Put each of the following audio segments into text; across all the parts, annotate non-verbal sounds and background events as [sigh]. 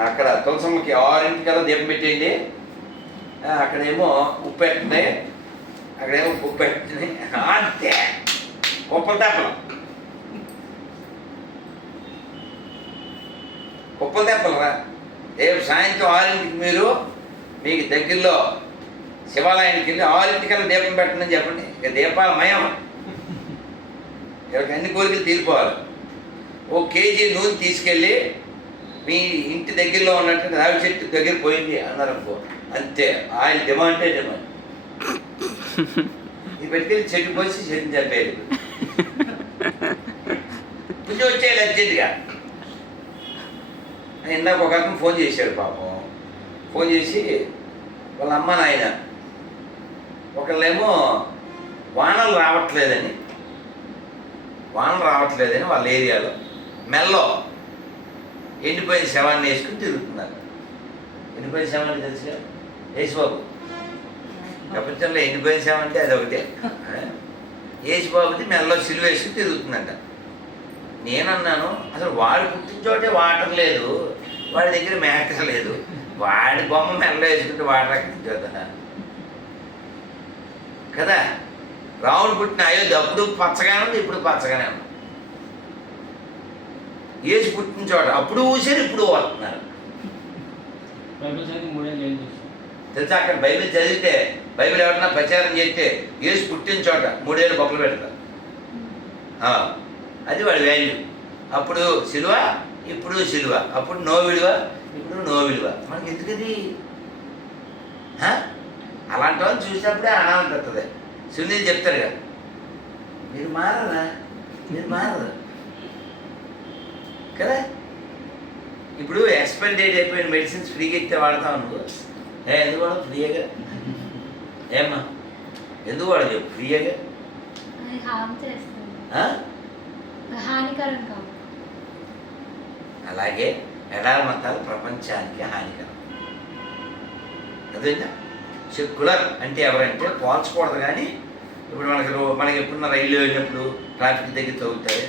అక్కడ తులసమ్మకి ఆరింటికి కల్లా దీపం పెట్టేయండి. అక్కడేమో ఉప్పు పెట్టండి. అక్కడేమో ఉప్పు పెట్టండి. అంతే. కుప్పలు తెప్పలు. కుప్పలు తెప్పలరా రేపు సాయంత్రం ఆరింటికి మీరు మీకు దగ్గరలో శివాలయానికి వెళ్ళి ఆరింటికల్లా దీపం పెట్టండి అని చెప్పండి. ఇక దీపాల మయం ఇక అన్ని కోరికలు తీరిపోవాలి. ఓ కేజీ నూనె తీసుకెళ్ళి మీ ఇంటి దగ్గరలో ఉన్నట్టు రావి చెట్టు దగ్గర పోయింది అన్నారు అనుకో అంతే. ఆయన డిమాండే డిమాండ్ ఇది పెట్టుకెళ్ళి చెట్టు పోసి చెట్టు చెప్పేది కొంచెం వచ్చేయాలి అర్జెంటుగా. ఇందాక ఒక అతను ఫోన్ చేశాడు పాపం. ఫోన్ చేసి వాళ్ళ అమ్మ నాయన ఒకళ్ళేమో వానలు రావట్లేదని వానలు రావట్లేదని వాళ్ళ ఏరియాలో మెల్లో. ఎండిపోయిన శవాన్ని వేసుకుని తిరుగుతున్నారు. ఎండిపోయిన శవాన్ని తెలుసుగా యేసుబాబు. ప్రపంచంలో ఎండిపోయిన శవం అంటే అది ఒకటే యేసుబాబుది మెల్లలో సిలువ వేసుకుని తిరుగుతుందంట. నేనన్నాను అసలు వాడు పుట్టిన చోటే వాటర్ లేదు. వాడి దగ్గర మేక లేదు. వాడి బొమ్మ మెల్ల వేసుకుంటే వాటర్ అక్కడ కదా? రావులు పుట్టిన అయోధ్య అప్పుడు పచ్చగానే ఉంది ఇప్పుడు పచ్చగానే ఉంది. ఏసు పుట్టిన చోట అప్పుడు ఊసారు ఇప్పుడు చేస్తాం తెలుసా? అక్కడ బైబిల్ చదివితే బైబిల్ ఎవరన్నా ప్రచారం చేస్తే ఏసు పుట్టిన చోట మూడేళ్ళు బొక్కలు పెడతారు. అది వాడి వాల్యూ అప్పుడు సిలువ ఇప్పుడు సిలువ. అప్పుడు నో విలువ ఇప్పుడు నో విలువ. మనకి ఎందుకది? అలాంటి వాళ్ళు చూసినప్పుడే ఆనందం పెడుతుంది సునీల్ చెప్తారు కదా మీరు మారరా? మీరు మారరు? కదా? ఇప్పుడు ఎక్స్పైర్ డేట్ అయిపోయిన మెడిసిన్స్ ఫ్రీగా ఇస్తే వాడతాం అనుకో ఏ ఎందుకు వాడవు? ఫ్రీగా ఏమ్మా? ఎందుకు వాడు చెప్పు ఫ్రీగా అలాగే ఎడారి మతాలు ప్రపంచానికి హానికరం. అదేనా సెక్యులర్ అంటే ఎవరంటే పోల్చకూడదు కానీ ఇప్పుడు మనకి మనకి ఎప్పుడున్న రైలు వెళ్ళినప్పుడు ట్రాఫిక్ దగ్గర తగ్గుతాయి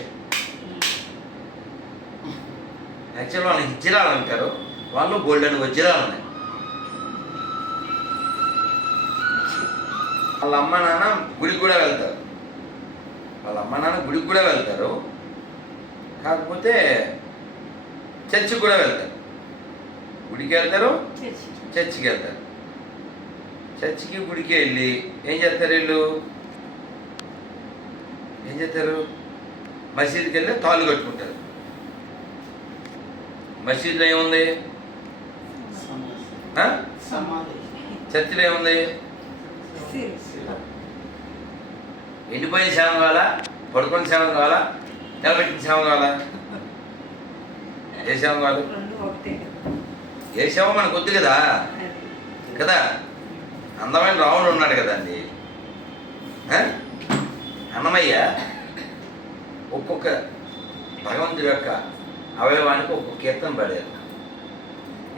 యాక్చువల్ వాళ్ళకి హిజ్రాలు అంటారు. వాళ్ళు గోల్డెన్ వజ్రాలు ఉన్నాయి. వాళ్ళ అమ్మ నాన్న గుడికి కూడా వెళ్తారు. వాళ్ళ అమ్మ నాన్న గుడికి కూడా వెళ్తారు. కాకపోతే చర్చికి కూడా వెళ్తారు. గుడికి వెళ్తారు చర్చికి వెళ్తారు. చర్చికి గుడికి వెళ్ళి ఏం చేస్తారు వీళ్ళు? ఏం చేస్తారు? మసీదుకి వెళ్ళి తాళ్ళు కట్టుకుంటారు. మసీదులో ఏముంది? చర్చిలో ఏముంది? ఎండిపోయిన శవం కావాలా? పడుకున్న శవం కావాలా? నిలబెట్టిన శవం కావాలా? ఏ శవం ఒకటే ఏ శవం మనకు వద్దు కదా? కదా? అందమైన రాముడు ఉన్నాడు కదండి? అన్నమయ్య ఒక్కొక్క భగవంతుడి యొక్క అవయవానికి ఒక కీర్తన పడారు.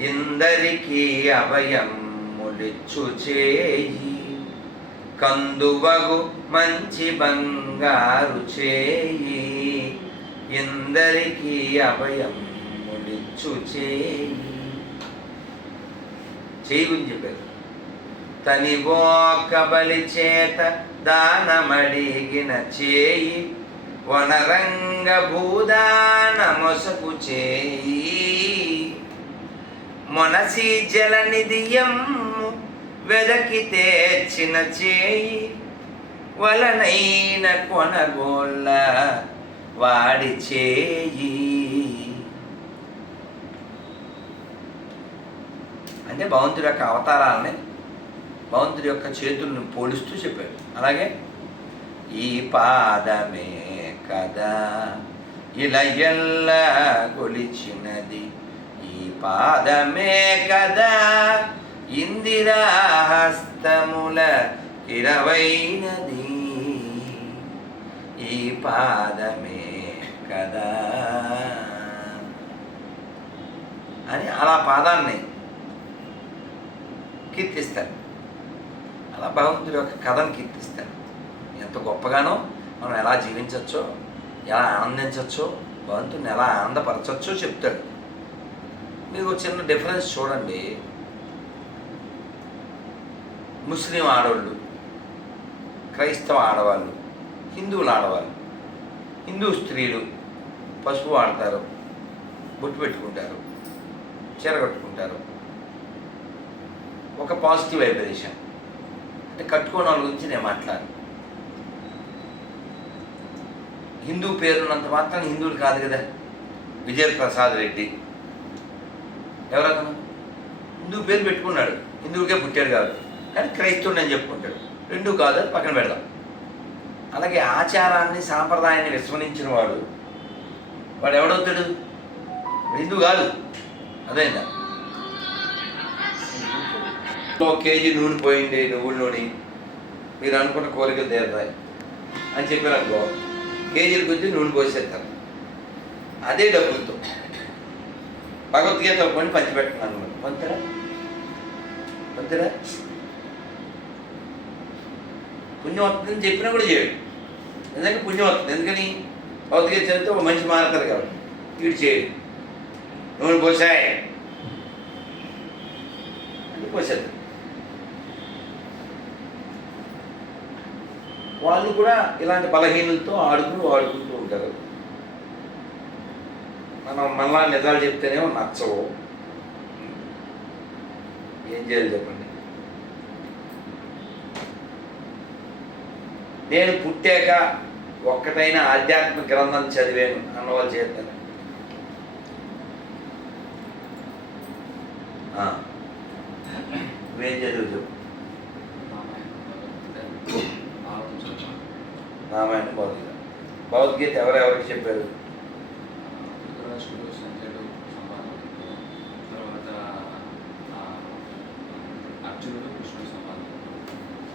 ఇందరికీ అభయములిచ్చు చేయి కందువగు మంచి బంగారు చేయి ఇందరికీ అభయములిచ్చు చేయి చేయి గురించి చెప్పారు. తని ఒక్క బలి చేత దానమడిగిన చేయి వనరంగ భూదాన చేయి. మొనసి జలనిధియమ్ము వెదకి తెచ్చిన చేయి. వలనైన కొనగోళ్ళ వాడి చేయి. అంటే భగవంతుడి యొక్క అవతారాలని భగవంతుడి యొక్క చేతులను పోలుస్తూ చెప్పాడు అలాగే ఈ పాదమే కదా. ఇలా ఎల్ల గొలిచినది ఈ పాదమే కదా. ఇందిరాహస్తముల ఇరవైనది ఈ పాదమే కదా. అని అలా పాదాన్ని కీర్తిస్తారు. అలా భగవంతుడి యొక్క కథను కీర్తిస్తారు. ఎంత గొప్పగానో మనం ఎలా జీవించవచ్చో ఎలా ఆనందించవచ్చో భగవంతుని ఎలా ఆనందపరచవచ్చో చెప్తాడు. మీకు చిన్న డిఫరెన్స్ చూడండి. ముస్లిం ఆడవాళ్ళు క్రైస్తవ ఆడవాళ్ళు హిందువుల ఆడవాళ్ళు హిందూ స్త్రీలు పసుపు వాడతారు బొట్టు పెట్టుకుంటారు చీర కట్టుకుంటారు. ఒక పాజిటివ్ వైబ్రేషన్. అంటే కట్టుకోవడం వాళ్ళ గురించి నేను మాట్లాడు హిందూ పేరున్నంత మాత్రం హిందువులు కాదు కదా. విజయప్రసాద్ రెడ్డి. ఎవరతను? హిందూ పేరు పెట్టుకున్నాడు. హిందువుకే పుట్టాడు కాదు. కానీ క్రైస్తవుడు అని చెప్పుకుంటాడు. రెండు కాదు అది పక్కన పెడదాం. అలాగే ఆచారాన్ని సాంప్రదాయాన్ని విస్మరించిన వాడు వాడు ఎవడవుతాడు హిందూ కాదు. అదేనా ఒక కేజీ నూనె పోయింది నువ్వుల నూనె. మీరు అనుకున్న కోరికలు తీరుతాయి. అని చెప్పారు అనుకో కేజీల కొద్ది నూనె పోసేస్తారు అదే డబ్బులతో. భగవద్గీత కొని పంచిపెట్టుకున్నాను అనమాట పొంతరా పొంతరా పుణ్యం వస్తుందని చెప్పినా కూడా చేయడు. ఎందుకంటే పుణ్యం వస్తుంది ఎందుకని? భగవద్గీత చదివితే ఒక మనిషి మారుతారు కాబట్టి. వీడు చేయడు. నూనె పోసాయి. అంటే పోసేద్దాం. వాళ్ళు కూడా ఇలాంటి బలహీనలతో ఆడుకుంటూ ఆడుకుంటూ ఉంటారు. మనం మళ్ళా నిజాలు చెప్తేనేమో నచ్చవు. ఏం చేయాలి చెప్పండి? నేను పుట్టాక ఒక్కటైన ఆధ్యాత్మిక గ్రంథం చదివాను అన్నవాళ్ళు చేస్తారు నువ్వేం చదువు చెప్పు. రామాయణం భగవద్గీత భగవద్గీత ఎవరెవరికి చెప్పారు? అర్జునుడు కృష్ణుడు సంవాదం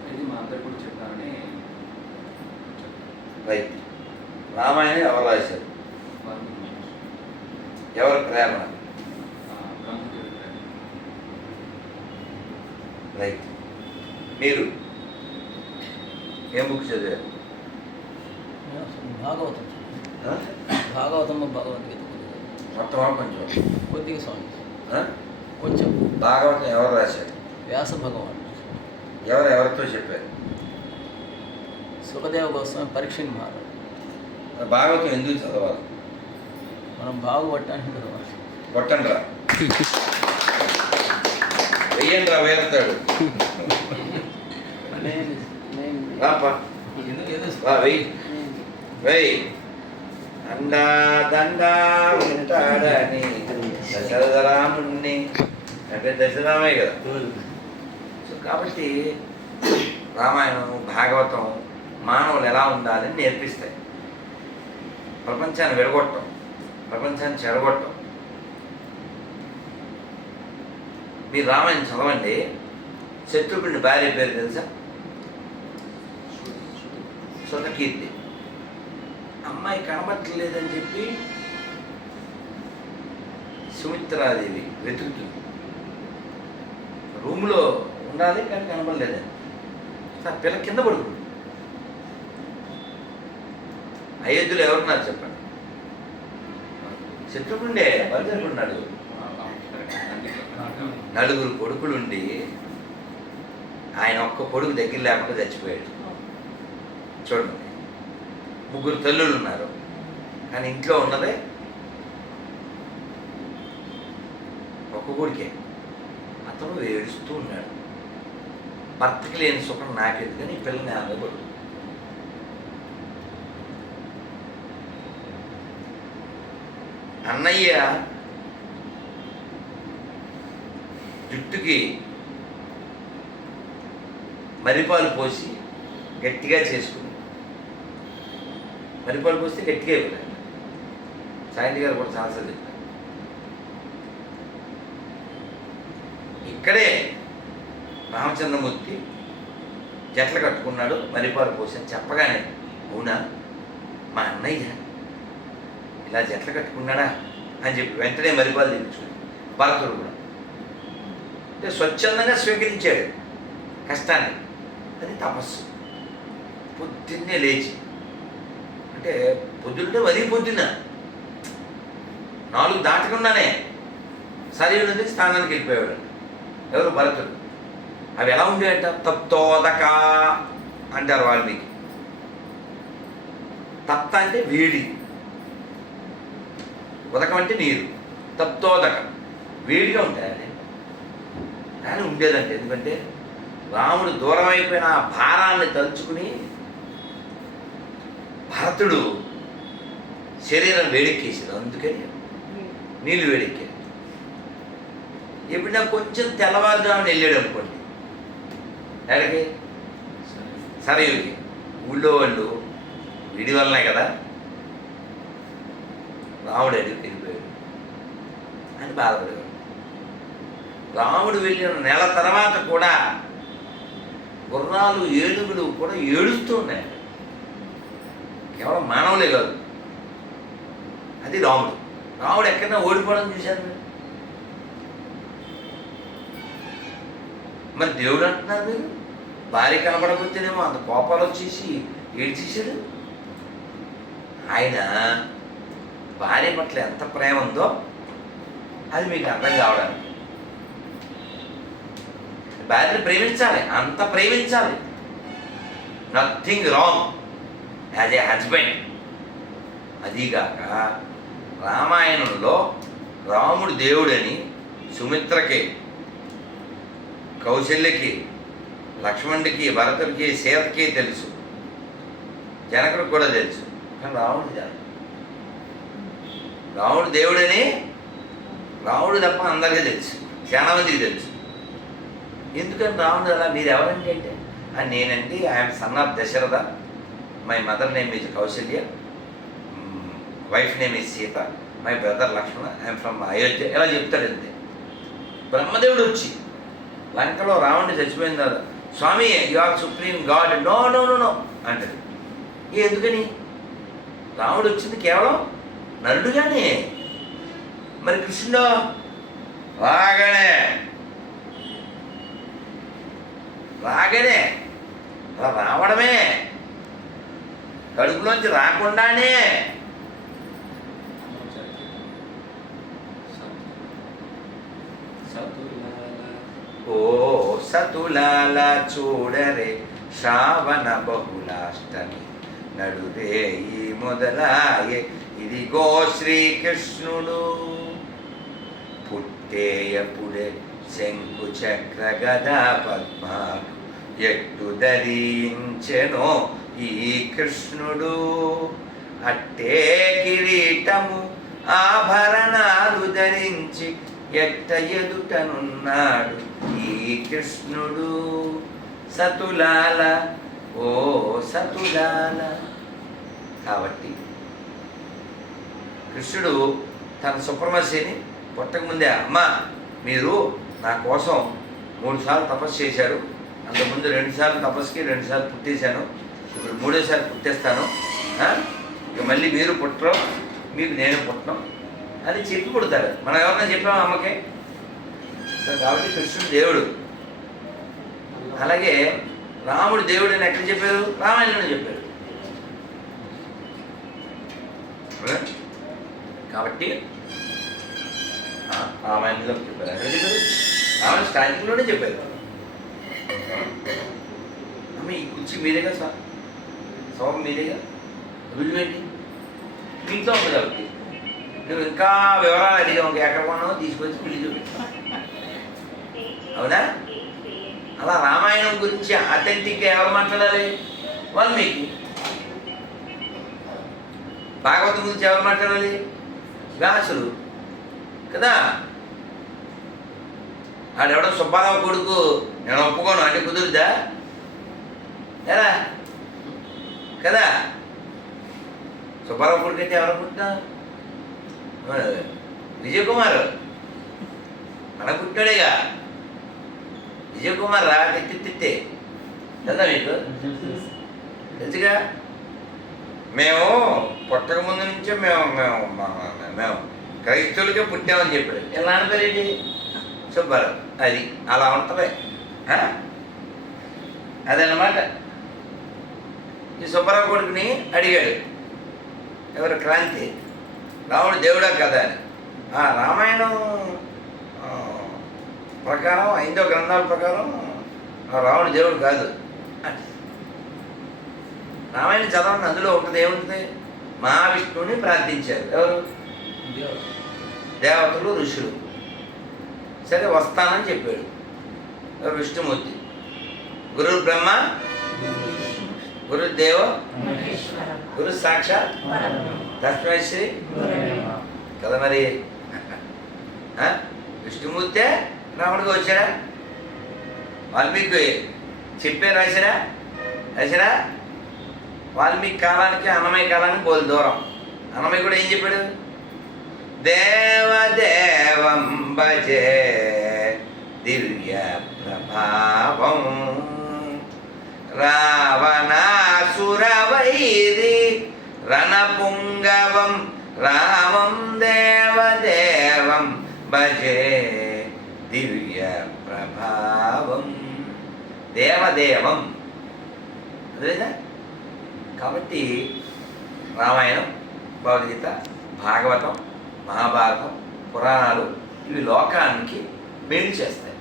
ఇది మా అందరు కూడా చెప్పారని చెప్పారు. రైట్ రామాయణం ఎవరు రాశారు వాల్మీకి మహర్షి. ఎవరి ప్రేరణ ఆ, బ్రహ్మదేవుడి ప్రేమ. రైట్ మీరు ఏం బుక్ చదివారు భాగవతం ఆ? భాగవతం భగవద్గీత కొద్దిగా. మొత్తమా కొంచెం కొద్దిగా స్వామి ఆ? కొంచెం భాగవతం ఎవరు రాశారు వ్యాస భగవాన్ ఎవరు ఎవరితో చెప్పారు సుఖదేవ గోస్వామి పరీక్షని మారాడు భాగవతం ఎందుకు చదవాలి? మనం బాగుపడటానికి చదవాలి కొట్టండి రా వెయ్యండి రా వేస్తాడు నేను నేను రాపా ఏదో ఏదో రా వెయ్యి. వెయ్యి. అండా దండా ఉంటాడని. దశరథరాముణ్ణి. అంటే దశరామే కదా. సో కాబట్టి రామాయణం భాగవతం మానవులు ఎలా ఉండాలని నేర్పిస్తాయి. ప్రపంచాన్ని విడగొట్టం ప్రపంచాన్ని చెడగొట్టం మీరు రామాయణం చదవండి. శత్రుఘ్నుడి భార్య పేరు తెలుసా? సుతకీర్తి అమ్మాయి కనబట్టలేదని చెప్పి సుమిత్రాదేవి వెతుకుతుంది. రూమ్లో ఉండాలి కానీ కనబడలేదని. సార్ పిల్ల కింద పడుతుంది అయోధ్యలో ఎవరున్నారు చెప్పండి? శత్రుకుండే బలిదరుకున్నాడు ఆ, ఆ, కరెక్ట్. నలుగురు కొడుకులుండి ఆయన ఒక్క కొడుకు దగ్గర లేకుండా చచ్చిపోయాడు. చూడండి. ముగ్గురు తల్లులు ఉన్నారు. కానీ ఇంట్లో ఉన్నదే ఒక్క కొడుకే. అతను ఏడుస్తూ ఉన్నాడు. భర్తకి లేని సుఖం నాకేది కానీ ఈ పిల్లని కొడుకు. అన్నయ్య జుట్టుకి మరిపాలు పోసి గట్టిగా చేసుకుని మరిపాలు పోస్తే గట్టిగా ఇవ్వలేదు సాయంత్రి గారు కూడా చాలాసార్లు చెప్పారు. ఇక్కడే రామచంద్రమూర్తి జట్లు కట్టుకున్నాడు మరిపాలు పోసి అని చెప్పగానే అవునా? మా అన్నయ్య ఇలా జట్లు కట్టుకున్నాడా అని చెప్పి వెంటనే మరిపాలు తెప్పించుకుని భరతుడు కూడా. అంటే స్వచ్ఛందంగా స్వీకరించాడు. కష్టాన్ని. అది తపస్సు. పొద్దున్నే లేచి. అంటే పొద్దుంటే మరీ పొద్దున్న. నాలుగు దాటకుండానే సరియు స్థానానికి వెళ్ళిపోయాడు ఎవరు? భరతుడు. అవి ఎలా ఉండేట తప్తోదక అంటారు వాల్మీకి తప్త అంటే వేడి. ఉదకం అంటే నీరు తప్తోదకం. వేడిగా ఉంటాయండి. కానీ ఉండేదంటే ఎందుకంటే రాముడు దూరం అయిపోయిన ఆ భారాన్ని తలుచుకుని భరతుడు శరీరం వేడెక్కేసింది అందుకని నీళ్ళు వేడెక్కాయి ఎప్పుడైనా కొంచెం తెల్లవారుజామున వెళ్ళాడు అనుకోండి. ఎక్కడికి? సరే ఊళ్ళో వాళ్ళు విడి వల్లనే కదా. రాముడు అడిగి వెళ్ళిపోయాడు. అని బాధపడేవాడు. రాముడు వెళ్ళిన నెల తర్వాత కూడా గుర్రాలు ఏనుగులు కూడా ఏడుస్తూ ఉన్నాయి. కేవలం మానవులే కాదు. అది రాముడు. రాముడు ఎక్కడైనా ఓడిపోవడం చూశాను మరి దేవుడు అంటున్నారు మీరు? భార్య కనబడకపోతేనేమో అంత కోపాలు వచ్చేసి ఏడ్చేశాడు? ఆయన భార్య పట్ల ఎంత ప్రేమ ఉందో అది మీకు అర్థం కావడానికి. భార్యను ప్రేమించాలి అంత ప్రేమించాలి. Nothing wrong as a husband అదీగాక రామాయణంలో రాముడు దేవుడని సుమిత్రకి కౌశల్యకి లక్ష్మణుడికి భరతుడికి సీతకి తెలుసు. జనకుడికి కూడా తెలుసు. కానీ రాముడు రాముడు దేవుడని రాముడు తప్ప అందరికీ తెలుసు. చాలా మందికి తెలుసు. ఎందుకని రాముడు అలా మీరు ఎవరండి అంటే నేనండి I'm son of Dasharatha. My mother name is Kausalya. Wife name is Sita. My brother Lakshmana. I'm from Ayodhya. ఇలా చెప్తాడు అంతే. బ్రహ్మదేవుడు వచ్చి లంకలో రావణుడు చచ్చిపోయిన తర్వాత swami you are supreme god. No no no no అంటాడు. ఎందుకని? రాముడు వచ్చింది కేవలం నరుడుగానే. మరి కృష్ణుడు? రాగానే. రాగానే. రావడమే. కడుపులోంచి రాకుండానే. ఓ సతులాల చూడరే శ్రావణ బహుళాష్టమి. నడురే ఈ మొదలాయే. ఇదిగో శ్రీకృష్ణుడు. పుట్టేయపుడే శంకు చక్ర గదా పద్మ ఎట్టు ధరించెనో ఈ కృష్ణుడు. అట్టే కిరీటము ఆభరణాలు ధరించి ఎట్ట ఎదుటనున్నాడు ఈ కృష్ణుడు. సతులాల ఓ సతులాల. కాబట్టి కృష్ణుడు తన సుప్రమశిని పుట్టకముందే అమ్మా మీరు నా కోసం మూడు సార్లు తపస్సు చేశారు. అంతకుముందు రెండు సార్లు తపస్సుకి రెండుసార్లు పుట్టేశాను. ఇప్పుడు మూడోసారి పుట్టేస్తాను. ఇక మళ్ళీ మీరు పుట్టడం మీకు నేను పుట్టడం అని చెప్పి పుడతారు మనం ఎవరన్నా చెప్పామా అమ్మకి? సో కాబట్టి కృష్ణుడు దేవుడు. అలాగే రాముడు దేవుడు అని ఎక్కడ చెప్పారు? రామాయణంలో చెప్పారు. కాబట్టి రామాయణంలో చెప్పారు. ఎక్కడ చెప్పారు? రామాయణ స్టాండింగ్లోనే చెప్పారు. అమ్మ ఈ కుర్చీ మీరేగా సార్? సోమం మీదేగా రుజువేంటి మీతో ఉంది కాబట్టి. నువ్వు ఇంకా వివరాలు అడిగా ఒక ఎక్కడ కొన్నావు తీసుకొచ్చి పిల్లి చూపించు అవునా? అలా రామాయణం గురించి అథెంటిక్గా ఎవరు మాట్లాడాలి? వాల్మీకి భాగవతం గురించి ఎవరు మాట్లాడాలి? వ్యాసులు కదా? ఆడెవడో సుబ్బారావు కొడుకు నేను ఒప్పుకోను అంటే కుదురుదా ఎలా కదా? సుబ్బారావు కొడుకు అయితే ఎవరు పుట్టినా విజయ విజయ్ కుమార్ మన పుట్టాడేగా. విజయ్ కుమార్ రా తిట్టి తిట్టే. కదా మీకు తెలుసుగా? మేము పుట్టక ముందు నుంచే మేము మేము మా- మేము క్రైస్తవులకే పుట్టామని చెప్పాడు. ఎలా పేరేంటి? సుబ్బారావు. అది అలా ఉంటుంది. ఆ? అదన్నమాట. ఈ సుబ్బారావు కొడుకుని అడిగాడు. ఎవరు? క్రాంతి. రాముడు దేవుడా కదా అని. ఆ రామాయణం ప్రకారం ఐదో గ్రంథాల ప్రకారం ఆ దేవుడు కాదు. రామాయణం చదవండి అందులో ఉంటుంది ఏముంటుంది? మహావిష్ణువుని ప్రార్థించారు. ఎవరు? దేవతలు ఋషులు. సరే వస్తానని చెప్పాడు. విష్ణుమూర్తి. గురు బ్రహ్మ? గురుదేవ? గురు సాక్షాత్? తస్మై కదా మరి. విష్ణుమూర్తే రాముడికి వచ్చారా వాల్మీకి చెప్పే రాసినా రాసినా వాల్మీకి కాలానికి అన్నమయ్య కాలానికి పోదు దూరం. అన్నమయ్య కూడా ఏం చెప్పాడు? దేవదేవం భజే దివ్య ప్రభావం రావణాసురవైరి రణపుంగవం రామం దేవదేవం భజే దివ్య ప్రభావం దేవదేవం అదేనా? కాబట్టి రామాయణం భగవద్గీత భాగవతం మహాభారతం పురాణాలు ఇవి లోకానికి మేలు చేస్తాయి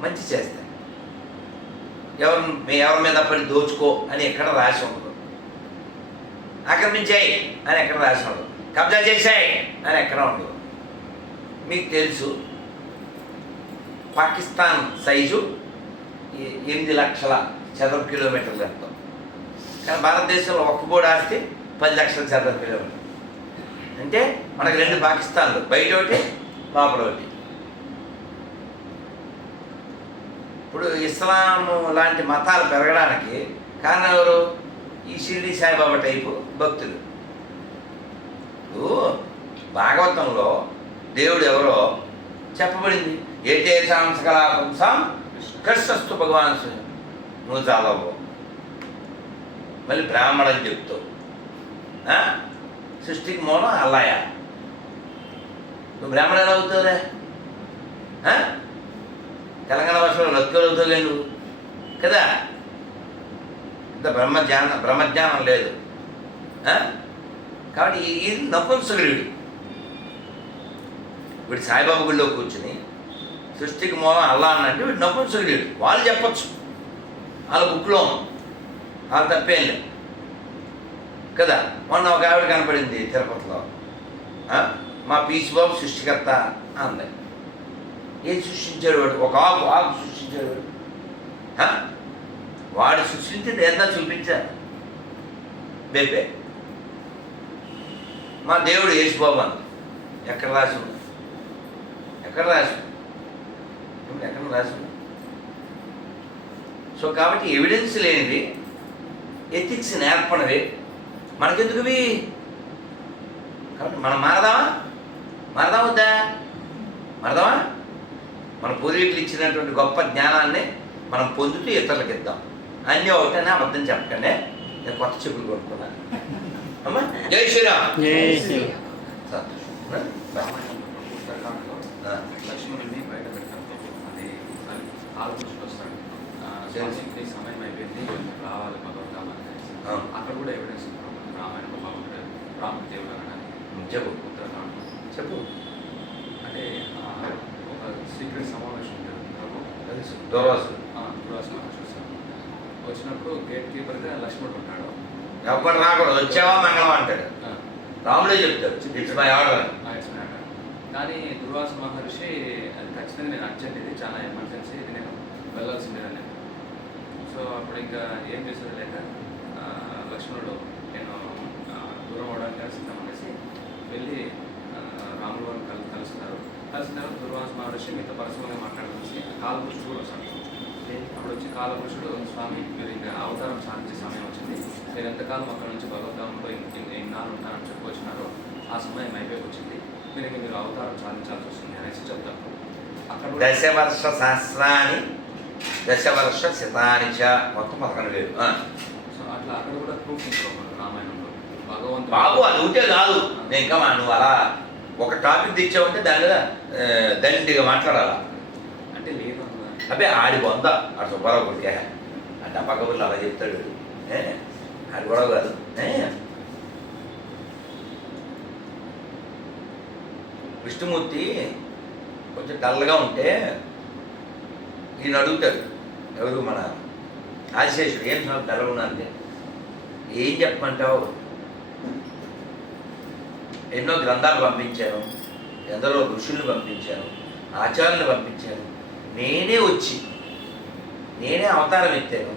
మంచి చేస్తాయి. ఎవరు ఎవరి మీద పడి దోచుకో అని ఎక్కడ రాసి ఉండదు. ఆక్రమించాయి అని ఎక్కడ రాసి ఉండదు. కబ్జా చేశాయి అని ఎక్కడ ఉండదు. మీకు తెలుసు పాకిస్తాన్ సైజు ఎనిమిది లక్షల చదరపు కిలోమీటర్లు ఎంతో కానీ భారతదేశంలో ఒక్క బోర్డు ఆస్తి పది లక్షల చదరపు కిలోమీటర్లు. అంటే మనకు రెండు పాకిస్తాన్లు. బయట ఒకటి లోపల ఒకటి. ఇప్పుడు ఇస్లాం లాంటి మతాలు పెరగడానికి కారణం ఎవరు? ఈ షిరిడి సాయిబాబా టైపు భక్తులు. భాగవతంలో దేవుడు ఎవరో చెప్పబడింది. ఏటే సాంసకలాపంసాం కృష్ణస్తు భగవాన్ నువ్వు చాలవు మళ్ళీ బ్రాహ్మణని చెప్తావు సృష్టికి మూలం అల్లయ్య. నువ్వు బ్రాహ్మణ ఎలా అవుతావురే? తెలంగాణ భాషలో లక్కలు అవుతావులే నువ్వు కదా? ఇంత బ్రహ్మజ్ఞానం బ్రహ్మజ్ఞానం లేదు. కాబట్టి ఈ- ఇది నపుంసకుడు వీడు సాయిబాబా గుడిలో కూర్చుని సృష్టికి మూలం అల్లా అన్నట్టు వీడు నపుంసకుడు. వాళ్ళు చెప్పచ్చు. వాళ్ళ బుక్లో వాళ్ళు తప్పేం లేదు. కదా? మొన్న ఒక ఆవిడ కనపడింది తిరుపతిలో. మా పీచ్ బాబు సృష్టికర్త అంది. ఏం సృష్టించాడు వాడు? ఒక ఆకు ఆకు సృష్టించాడు వాడు. సృష్టించింది ఏదో చూపించారు బేబే. మా దేవుడు యేసుబాబు అంది. ఎక్కడ రాసి ఎక్కడ రాసి ఎక్కడ రాసి సో కాబట్టి ఎవిడెన్స్ లేనిది ఎథిక్స్ నేర్పడవి మనకెందుకు ఇవి కాబట్టి మనం మారదామా? మారదా వద్దా? మారదామా? మన పూర్వీకులు ఇచ్చినటువంటి గొప్ప జ్ఞానాన్ని మనం పొందుతూ ఇతరులకు ఇద్దాం. అన్నీ ఒకటనే? అబద్ధం చెప్పకండి. నేను కొత్త చెప్పులు కొనుక్కున్నాను. అమ్మా. జై శ్రీరామ్. లక్ష్మణుడిని బయట పెడతారు అది సమయం అయిపోయింది. రావాలి. అక్కడ కూడా. రామాయణంలో భగవంతుడు రాముడు దేవుడు. అనడానికి చెప్పు. అంటే ఒక సీక్రెట్ సమావేశం ప్రభు తెలుసు దూరవాసు. దురాస వచ్చినప్పుడు గేట్ కీపర్గా లక్ష్మణుడు ఉంటాడు. ఎవ్వడు రాకూడదు. వచ్చావా మంగళం అంటాడు. రాముడే చెప్తాడు. It's my order. కానీ దుర్వాస మహర్షి అది ఖచ్చితంగా నేను అర్జెంట్ ఇది చాలా ఎమర్జెన్సీ ఇది నేను వెళ్ళాల్సిందేదని సో అప్పుడు ఇంకా ఏం చేసేది లేక లక్ష్మణుడు అవడానికి సిద్ధం అనేసి వెళ్ళి ఆ, రాముడు వారిని కలు కలుస్తారు. కలిసిన తర్వాత దుర్వాస మహర్షి మీతో పర్సనల్గా మాట్లాడాల్సి కాలపురుషుడు కూడా వస్తాడు. అప్పుడు వచ్చి కాలపురుషుడు స్వామి మీరు ఇంకా అవతారం సాధించే సమయం వచ్చింది. మీరు ఎంతకాలం అక్కడ నుంచి భగవద్ధామంలో ఇన్నాళ్ళు ఉంటారని చెప్పి వచ్చినారో ఆ సమయం అయిపోయి వచ్చింది. మీరు ఇంకా మీరు అవతారం సాధించాల్సి వస్తుంది అనేసి చెప్తారు. అక్కడ కూడా- దశవర్ష సహస్రాన్ని దశవర్ష శతాని చ మొత్తం పదకొండు వేలు. సో అట్లా అక్కడ కూడా ప్రూఫ్ భగవంతుడు బాబు అది ఉంటే కాదు. నేను ఇంకా మా- నువ్వు అలా ఒక టాపిక్ తెచ్చావంటే దాని మీద దండిగా మాట్లాడాలా? అంటే లేదు అబ్బే ఆడి బొంద. ఆ సుబ్బారావు కొడుకే. ఆ డబ్బా కబుర్లు అలా చెప్తాడు. ఏ? ఆడి గొడవ కాదు. ఏ? విష్ణుమూర్తి కొంచెం డల్గా ఉంటే ఈయన అడుగుతాడు. ఎవరు మన ఆశేషుడు ఏం డల్గా ఉన్నారంటే? ఏం చెప్పమంటావు? ఎన్నో గ్రంథాలు పంపించాను ఎందరో ఋషుల్ని పంపించాను ఆచార్యులను పంపించాను. నేనే వచ్చి నేనే అవతారం ఎత్తాను.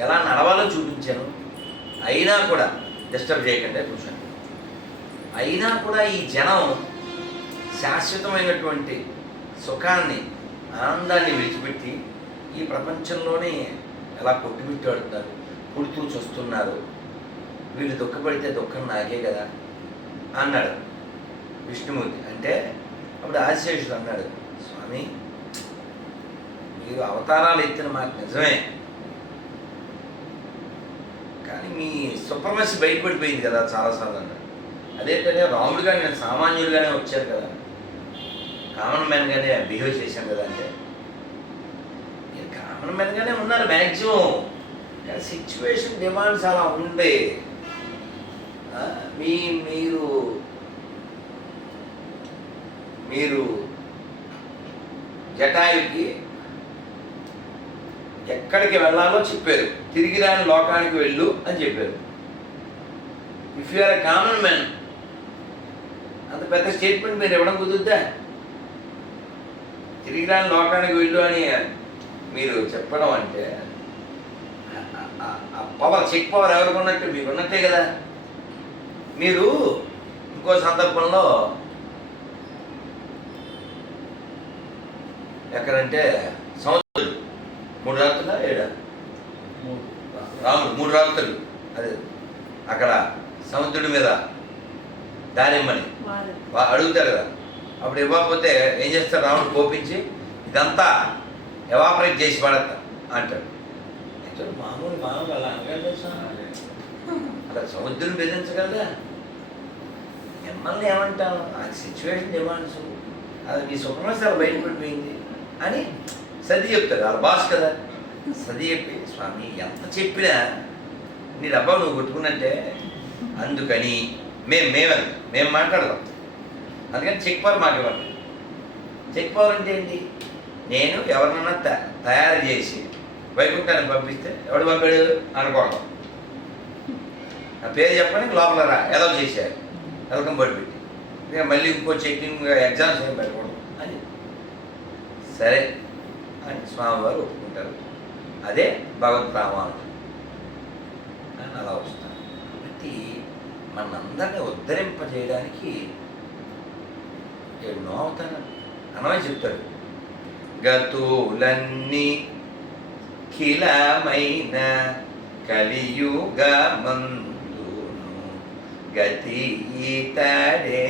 ఎలా నడవాలో చూపించాను. అయినా కూడా డిస్టర్బ్ చేయకుండా చూశాను అయినా కూడా ఈ జనం శాశ్వతమైనటువంటి సుఖాన్ని ఆనందాన్ని విడిచిపెట్టి ఈ ప్రపంచంలోనే ఎలా కొట్టుమిట్టాడుతున్నారు పుడుతూ చూస్తున్నారు వీళ్ళు దుఃఖపడితే దుఃఖం నాకే కదా అన్నాడు విష్ణుమూర్తి. అంటే అప్పుడు ఆశేషుడు అన్నాడు స్వామి మీరు అవతారాలు ఎత్తిన మాకు నిజమే. కానీ మీ సుప్రమసి బయటపడిపోయింది కదా చాలాసార్లు అన్నాడు అదేంటంటే రాముడుగా నేను సామాన్యుడిగానే వచ్చారు కదా. కామన్ మ్యాన్గానే బిహేవ్ చేశాను కదా అంటే. మీరు కామన్ మ్యాన్గానే ఉన్నారు మ్యాక్సిమం కానీ సిచ్యువేషన్ డిమాండ్స్ అలా ఉంది మీ మీరు మీరు జటాయుకి ఎక్కడికి వెళ్ళాలో చెప్పారు. తిరిగి రాని లోకానికి వెళ్ళు అని చెప్పారు. If you are a common man అంత పెద్ద స్టేట్మెంట్ మీరు ఇవ్వడం కుదురుద్దా? తిరిగి రాని లోకానికి వెళ్ళు అని మీరు చెప్పడం అంటే ఆ పవర్ చెక్ పవర్ ఎవరికి ఉన్నట్టు మీకు ఉన్నట్టే కదా. మీరు ఇంకో సందర్భంలో ఎక్కడంటే సంవత్సరం మూడు రాత్రుల ఏడా? మూడు రాముడు మూడు రాత్రులు. అదే అక్కడ సముద్రుడి మీద దానిమ్మని అడుగుతారు కదా. అప్పుడు ఇవ్వకపోతే ఏం చేస్తారు? రాముడు కోపించి ఇదంతా ఎవాపరేట్ చేసి పడతా అంటాడు. మామూలు మామూలు అలా అనగలరా స్వామి? [laughs] అలా సముద్రం బెదిరించగలరా? మిమ్మల్ని ఏమంటాం ఆ సిచ్యువేషన్ డిమాండ్స్ అది మీ సుఖమస్యాలు బయటపడిపోయింది అని సది చెప్తారు వాళ్ళ బాస్ కదా. సది చెప్పి స్వామి ఎంత చెప్పినా నీ డబ్బా నువ్వు కొట్టుకున్నట్టే. అందుకని మేము మేమే మేము మాట్లాడదాం. అందుకని చెక్ పవర్ మాకు ఇవ్వండి చెక్ పవర్ అంటే ఏంటి? నేను ఎవరినన్నా త- తయారు చేసి వైకుంఠానికి పంపిస్తే ఎవడు పంపాడు? అనుకోవడం. నా పేరు చెప్పడానికి లోపల రా. ఎలా చేశారు. వెల్కమ్ బర్డ్ పెట్టి ఇక మళ్ళీ ఇంకో చెక్కింగ్ ఎగ్జామ్స్ ఏం పెట్టకూడదు. అని సరే. అని స్వామివారు ఒప్పుకుంటారు. అదే భగవత్ ప్రామాణం అని అలా వస్తాను కాబట్టి మనందరినీ ఉద్ధరింపజేయడానికి ఎన్నో అవుతాను అనమని చెప్తాడు. గతులన్నీ కిలమైన కలియుగ మందును గతి ఇతడే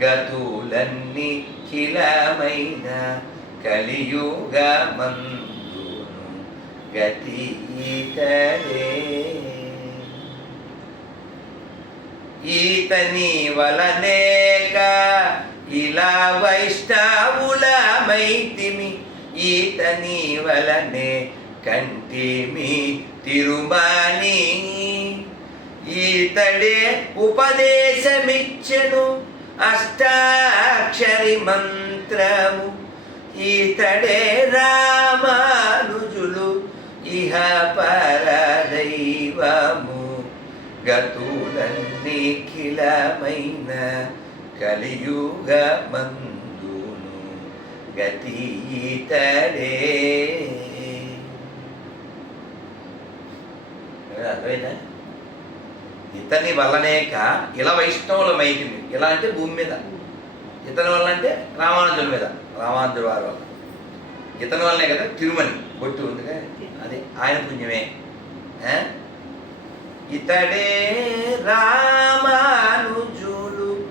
గతులన్నీ ఖిలమైన కలియుగ మందును గతి ఇతడే ఈతని వలనేక ఇలా వైష్ణవులమైతిమి. ఈతని వలనే కంటిమి తిరుమని ఈతడే ఉపదేశమిచ్చెను అష్టాక్షరి మంత్రము. ఈతడే రామానుజులు ఇహ పర దైవము ఖిలమైన కలియుగ మందును గతీతడే అర్థమైందా? ఇతని వల్లనేక ఇలా వైష్ణవుల మైతిమి ఇలా అంటే భూమి మీద. ఇతని వల్ల అంటే రామానుజుల మీద రామానుజుల వారి వల్ల. ఇతని వల్లనే కదా తిరుమని బొట్టు ఉందిగా అది ఆయన పుణ్యమే. ఆ? ఇతడే రామానుజుడు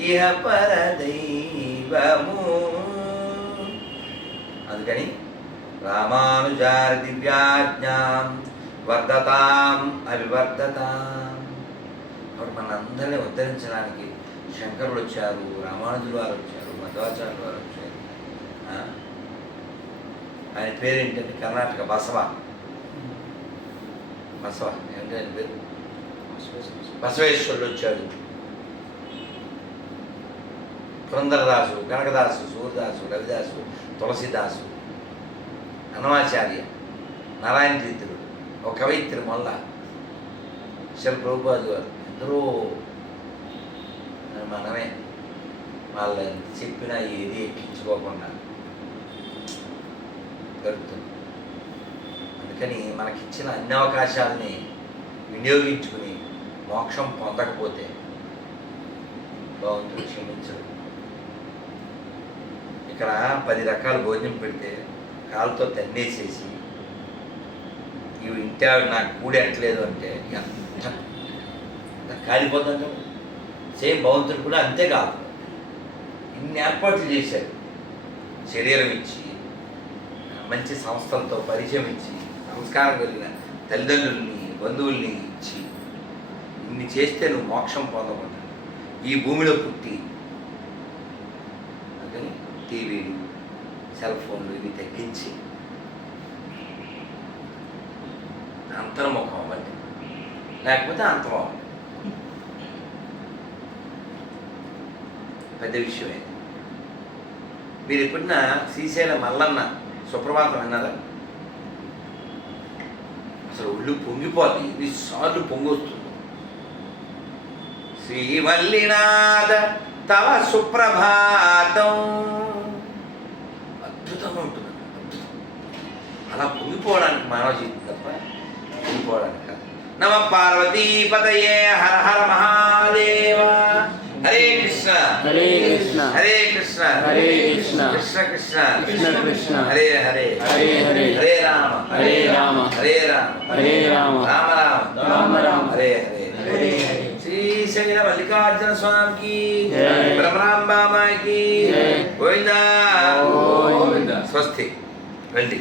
ఇహ పరదైవము. అందుకని రామానుజారి దివ్యాజ్ఞాం వర్ధతాం అవివర్ధతాం కాబట్టి మనందరినీ ఉద్ధరించడానికి శంకరుడు వచ్చారు రామానుజులు వారు వచ్చారు మధ్వాచార్యులు వారు వచ్చారు? ఆయన పేరు ఏంటంటే కర్ణాటక బసవ. బసవ ఏంటి ఆయన పేరు? బసవేశ్వరుడు వచ్చాడు. పురంధరదాసు కనకదాసు సూర్యదాసు రవిదాసు తులసిదాసు అన్నమాచార్య నారాయణ తీర్థుడు. ఒక కవయిత్రి మొల్ల శిల ప్రభుపాదు గారు. ఎందరో మనమే వాళ్ళని చెప్పినా ఏది ఎక్కించుకోకుండా గడుపుతుంది అందుకని మనకిచ్చిన అన్ని అవకాశాలని వినియోగించుకుని మోక్షం పొందకపోతే భగవంతుడు క్షమించడు ఇక్కడ పది రకాల భోజనం పెడితే కాలుతో తన్నేసేసి ఇవి ఇంటే నాకు కూడి ఎట్టలేదు అంటే ఎంత ఎంత కాలిపోతాం కదా సేమ్ భగవంతుడు కూడా అంతే కాదు. ఇన్ని ఏర్పాట్లు చేశారు. శరీరం ఇచ్చి మంచి సంస్థలతో పరిచయం ఇచ్చి సంస్కారం కలిగిన తల్లిదండ్రుల్ని బంధువుల్ని ఇచ్చి ఇన్ని చేస్తే నువ్వు మోక్షం పొందకుండా ఈ భూమిలో పుట్టి టీవీలు సెల్ ఫోన్లు ఇవి తగ్గించి అంతర్ముఖం అవ్వండి లేకపోతే అంతం అవ్వండి పెద్ద విషయమే. మీరు ఎప్పుడన్నా శ్రీశైల మల్లన్న సుప్రభాతం విన్నారా? అసలు ఒళ్ళు పొంగిపోద్ది ఎన్నిసార్లు పొంగొస్తుంది. శ్రీవల్లినాథ తవ సుప్రభాతం. అద్భుతంగా ఉంటుంది అద్భుతం. అలా పొంగిపోవడానికి మానవ జీవితం తప్ప కాదు నమ పార్వతీపతయే హర హర మహాదేవ. హరే కృష్ణ. హరే కృష్ణ. హరే కృష్ణ. హరే కృష్ణ. కృష్ణ కృష్ణ. కృష్ణ కృష్ణ. హరే హరే. హరే హరే. హరే రామ. హరే రామ. హరే రామ. హరే రామ. రామ రామ. రామ రామ. హరే హరే. హరే హరే. మల్లికార్జున స్వామికి జై. బ్రహ్మరాంబామాకి జై. గోవిందా. స్వస్తి. రండి